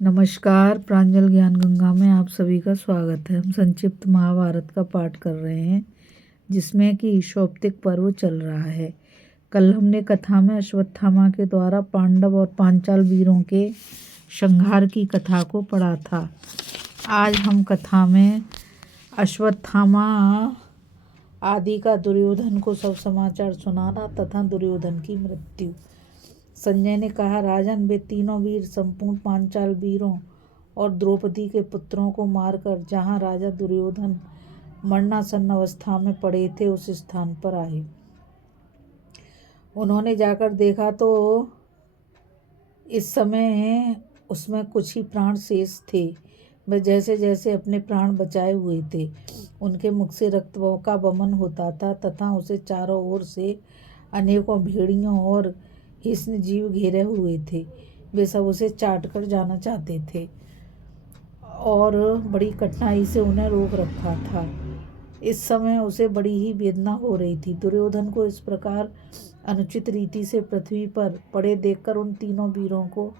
नमस्कार। प्रांजल ज्ञान गंगा में आप सभी का स्वागत है। हम संक्षिप्त महाभारत का पाठ कर रहे हैं जिसमें कि शौप्तिक पर्व चल रहा है। कल हमने कथा में अश्वत्थामा के द्वारा पांडव और पांचाल वीरों के संहार की कथा को पढ़ा था। आज हम कथा में अश्वत्थामा आदि का दुर्योधन को सब समाचार सुनाना तथा दुर्योधन की मृत्यु। संजय ने कहा, राजन, वे तीनों वीर संपूर्ण पांचाल वीरों और द्रौपदी के पुत्रों को मारकर जहाँ राजा दुर्योधन मरणासन्न अवस्था में पड़े थे उस स्थान पर आए। उन्होंने जाकर देखा तो इस समय उसमें कुछ ही प्राण शेष थे। वे जैसे जैसे अपने प्राण बचाए हुए थे, उनके मुख से रक्त का वमन होता था तथा उसे चारों ओर से अनेकों भेड़ियों और हिंस्र जीव घेरे हुए थे। वे सब उसे चाट कर जाना चाहते थे और बड़ी कठिनाई से उन्हें रोक रखा था। इस समय उसे बड़ी ही वेदना हो रही थी। दुर्योधन को इस प्रकार अनुचित रीति से पृथ्वी पर पड़े देखकर उन तीनों वीरों को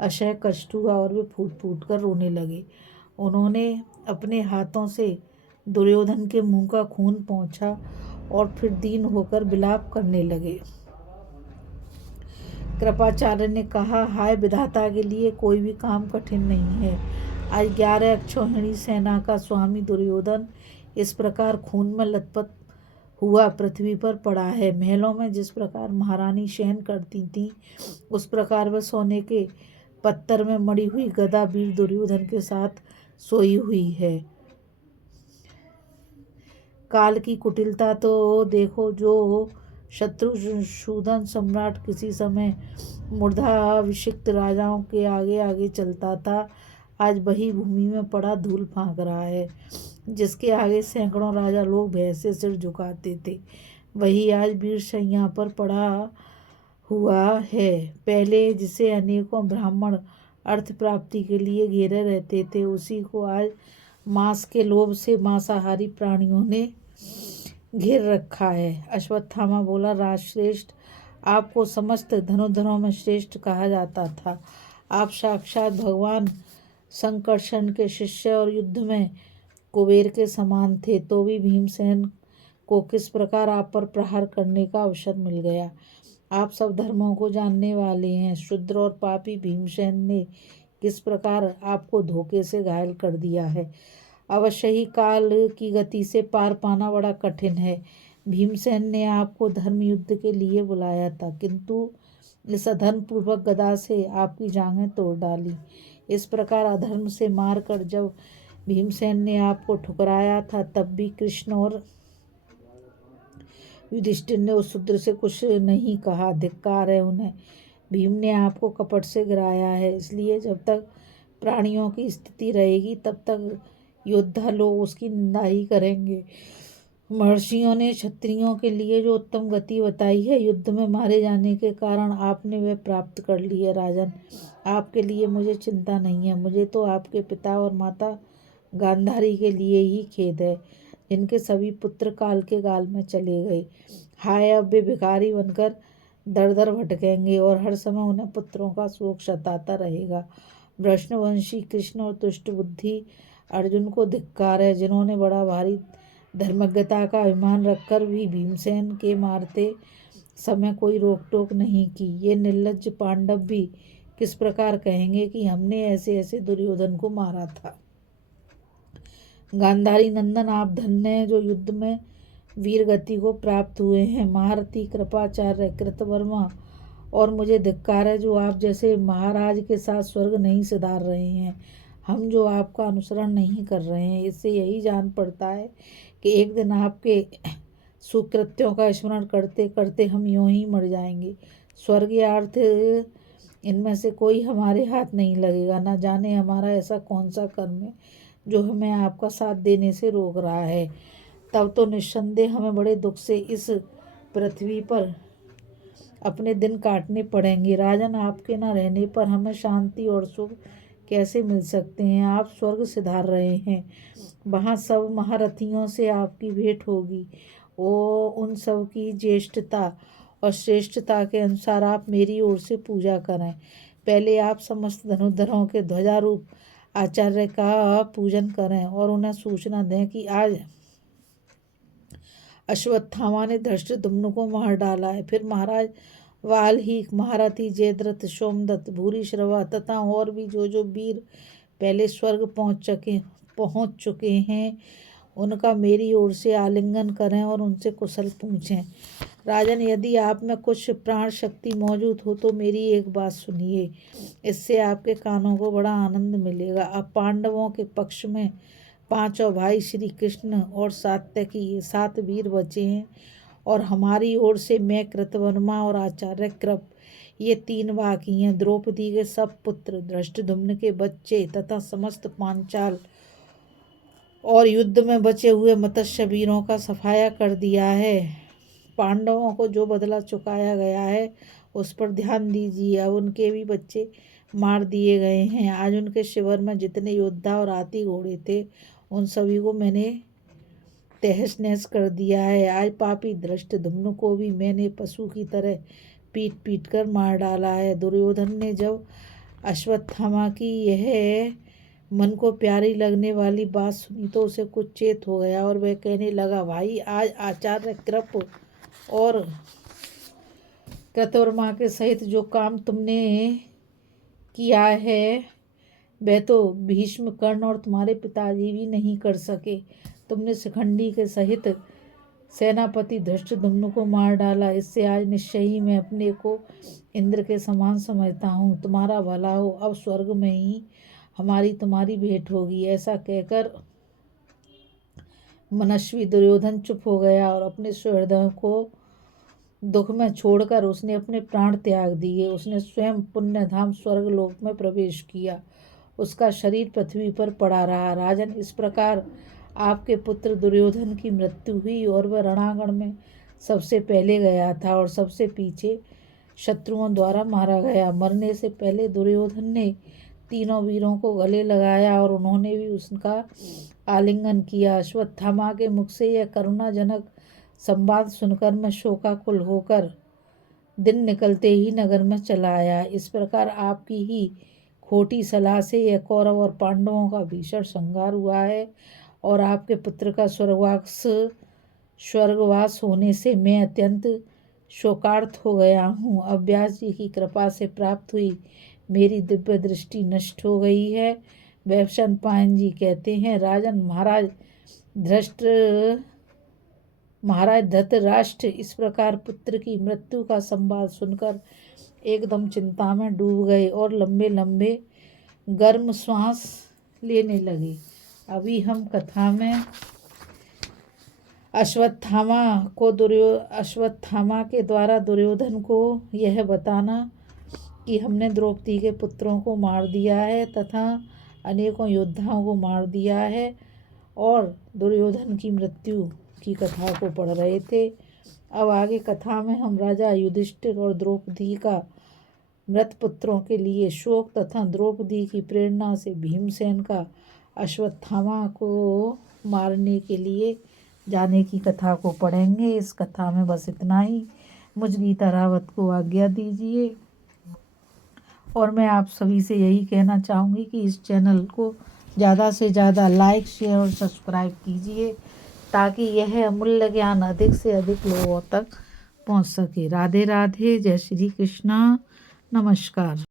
असह्य कष्ट हुआ और वे फूट फूट कर रोने लगे। उन्होंने अपने हाथों से दुर्योधन के मुंह का खून पोंछा और फिर दीन होकर विलाप करने लगे। कृपाचार्य ने कहा, हाय विधाता के लिए कोई भी काम कठिन नहीं है। आज 11 अक्षौहिणी सेना का स्वामी दुर्योधन इस प्रकार खून में लथपथ हुआ पृथ्वी पर पड़ा है। महलों में जिस प्रकार महारानी शयन करती थी उस प्रकार वह सोने के पत्थर में मड़ी हुई गदा वीर दुर्योधन के साथ सोई हुई है। काल की कुटिलता तो देखो, जो शत्रुसूदन सम्राट किसी समय मूर्धाभिषिक्त राजाओं के आगे आगे चलता था, आज वही भूमि में पड़ा धूल फांक रहा है। जिसके आगे सैकड़ों राजा लोग भय से सिर झुकाते थे, वही आज वीर शैया पर पड़ा हुआ है। पहले जिसे अनेकों ब्राह्मण अर्थ प्राप्ति के लिए घेरे रहते थे, उसी को आज मांस के लोभ से मांसाहारी प्राणियों ने घेर रखा है। अश्वत्थामा बोला, राजश्रेष्ठ, आपको समस्त धनुर्धरों में श्रेष्ठ कहा जाता था। आप साक्षात भगवान संकर्षण के शिष्य और युद्ध में कुबेर के समान थे, तो भी भीमसेन को किस प्रकार आप पर प्रहार करने का अवसर मिल गया। आप सब धर्मों को जानने वाले हैं। शूद्र और पापी भीमसेन ने किस प्रकार आपको धोखे से घायल कर दिया है। अवश्य ही काल की गति से पार पाना बड़ा कठिन है। भीमसेन ने आपको धर्म युद्ध के लिए बुलाया था, किंतु इस अधर्म पूर्वक गदा से आपकी जांघें तोड़ डाली। इस प्रकार अधर्म से मारकर जब भीमसेन ने आपको ठुकराया था, तब भी कृष्ण और युधिष्ठिर ने उस शूद्र से कुछ नहीं कहा। धिक्कार है उन्हें। भीम ने आपको कपट से गिराया है, इसलिए जब तक प्राणियों की स्थिति रहेगी तब तक योद्धा लोग उसकी निंदा ही करेंगे। महर्षियों ने क्षत्रियों के लिए जो उत्तम गति बताई है, युद्ध में मारे जाने के कारण आपने वह प्राप्त कर ली है। राजन, आपके लिए मुझे चिंता नहीं है। मुझे तो आपके पिता और माता गांधारी के लिए ही खेद है, जिनके सभी पुत्र काल के गाल में चले गए। हाय, अब वे भिखारी बनकर दर दर भटकेंगे और हर समय उन्हें पुत्रों का शोक सताता रहेगा। वृषणवंशी कृष्ण और तुष्ट बुद्धि अर्जुन को धिक्कार है, जिन्होंने बड़ा भारी धर्मज्ञता का अभिमान रखकर भी भीमसेन के मारते समय कोई रोक टोक नहीं की। ये निर्लज्ज पांडव भी किस प्रकार कहेंगे कि हमने ऐसे ऐसे दुर्योधन को मारा था। गांधारी नंदन, आप धन्य हैं जो युद्ध में वीर गति को प्राप्त हुए हैं। महारथी, कृपाचार्य, कृतवर्मा और मुझे धिक्कार है जो आप जैसे महाराज के साथ स्वर्ग नहीं सिधार रहे हैं। हम जो आपका अनुसरण नहीं कर रहे हैं, इससे यही जान पड़ता है कि एक दिन आपके सुकृत्यों का स्मरण करते करते हम यूं ही मर जाएंगे। स्वर्ग या अर्थ, इनमें से कोई हमारे हाथ नहीं लगेगा। ना जाने हमारा ऐसा कौन सा कर्म है जो हमें आपका साथ देने से रोक रहा है। तब तो निस्संदेह हमें बड़े दुख से इस पृथ्वी पर अपने दिन काटने पड़ेंगे। राजन, आपके न रहने पर हमें शांति और सुख कैसे मिल सकते हैं। आप स्वर्ग सिधार रहे हैं, वहाँ सब महारथियों से आपकी भेंट होगी। वो उन सब की ज्येष्ठता और श्रेष्ठता के अनुसार आप मेरी ओर से पूजा करें। पहले आप समस्त धनुर्धरों के ध्वजारूप आचार्य का पूजन करें और उन्हें सूचना दें कि आज अश्वत्थामा ने धृष्टद्युम्न को मार डाला है। फिर महाराज वाल्मीकि, महारथी जयद्रथ, सोमदत्त, भूरिश्रवा तथा और भी जो वीर पहले स्वर्ग पहुँच चुके हैं उनका मेरी ओर से आलिंगन करें और उनसे कुशल पूछें। राजन, यदि आप में कुछ प्राण शक्ति मौजूद हो तो मेरी एक बात सुनिए, इससे आपके कानों को बड़ा आनंद मिलेगा। अब पांडवों के पक्ष में पांचों भाई श्री कृष्ण और सात्यकी, ये 7 वीर बचे हैं और हमारी ओर से मैं, कृतवर्मा और आचार्य कृप, ये 3 बाकी हैं। द्रौपदी के सब पुत्र, धृष्टद्युम्न के बच्चे तथा समस्त पांचाल और युद्ध में बचे हुए मत्स्य वीरों का सफाया कर दिया है। पांडवों को जो बदला चुकाया गया है उस पर ध्यान दीजिए। अब उनके भी बच्चे मार दिए गए हैं। आज उनके शिविर में जितने योद्धा और हाथी घोड़े थे उन सभी को मैंने तहस नहस कर दिया है। आज पापी धृष्टद्युम्न को भी मैंने पशु की तरह पीट कर मार डाला है। दुर्योधन ने जब अश्वत्थामा की यह मन को प्यारी लगने वाली बात सुनी तो उसे कुछ चेत हो गया और वह कहने लगा, भाई, आज आचार्य कृप और कृतवर्मा के सहित जो काम तुमने किया है वह तो भीष्म, कर्ण और तुम्हारे पिताजी भी नहीं कर सके। तुमने शिखंडी के सहित सेनापति धृष्टद्युम्न को मार डाला। इससे आज निश्चय ही मैं अपने को इंद्र के समान समझता हूँ। तुम्हारा भला हो, अब स्वर्ग में ही हमारी तुम्हारी भेंट होगी। ऐसा कहकर मनस्वी दुर्योधन चुप हो गया और अपने सुहृदयों को दुख में छोड़कर उसने अपने प्राण त्याग दिए। उसने स्वयं पुण्यधाम स्वर्गलोक में प्रवेश किया। उसका शरीर पृथ्वी पर पड़ा रहा। राजन, इस प्रकार आपके पुत्र दुर्योधन की मृत्यु हुई और वह रणांगण में सबसे पहले गया था और सबसे पीछे शत्रुओं द्वारा मारा गया। मरने से पहले दुर्योधन ने तीनों वीरों को गले लगाया और उन्होंने भी उसका आलिंगन किया। अश्वत्थामा के मुख से यह करुणाजनक संवाद सुनकर मैं शोकाकुल होकर दिन निकलते ही नगर में चला आया। इस प्रकार आपकी ही खोटी सलाह से यह कौरव और पांडवों का भीषण संहार हुआ है और आपके पुत्र का स्वर्गवास होने से मैं अत्यंत शोकार्त हो गया हूँ। अब व्यास जी की कृपा से प्राप्त हुई मेरी दिव्य दृष्टि नष्ट हो गई है। वैशंपायन पायन जी कहते हैं, राजन, महाराज धृतराष्ट्र इस प्रकार पुत्र की मृत्यु का संवाद सुनकर एकदम चिंता में डूब गए और लंबे लंबे गर्म श्वास लेने लगे। अभी हम कथा में अश्वत्थामा के द्वारा दुर्योधन को यह बताना कि हमने द्रौपदी के पुत्रों को मार दिया है तथा अनेकों योद्धाओं को मार दिया है और दुर्योधन की मृत्यु की कथा को पढ़ रहे थे। अब आगे कथा में हम राजा युधिष्ठिर और द्रौपदी का मृत पुत्रों के लिए शोक तथा द्रौपदी की प्रेरणा से भीमसेन का अश्वत्थामा को मारने के लिए जाने की कथा को पढ़ेंगे। इस कथा में बस इतना ही। मुझ गीता रावत को आज्ञा दीजिए और मैं आप सभी से यही कहना चाहूँगी कि इस चैनल को ज़्यादा से ज़्यादा लाइक, शेयर और सब्सक्राइब कीजिए ताकि यह अमूल्य ज्ञान अधिक से अधिक लोगों तक पहुँच सके। राधे राधे, जय श्री कृष्णा, नमस्कार।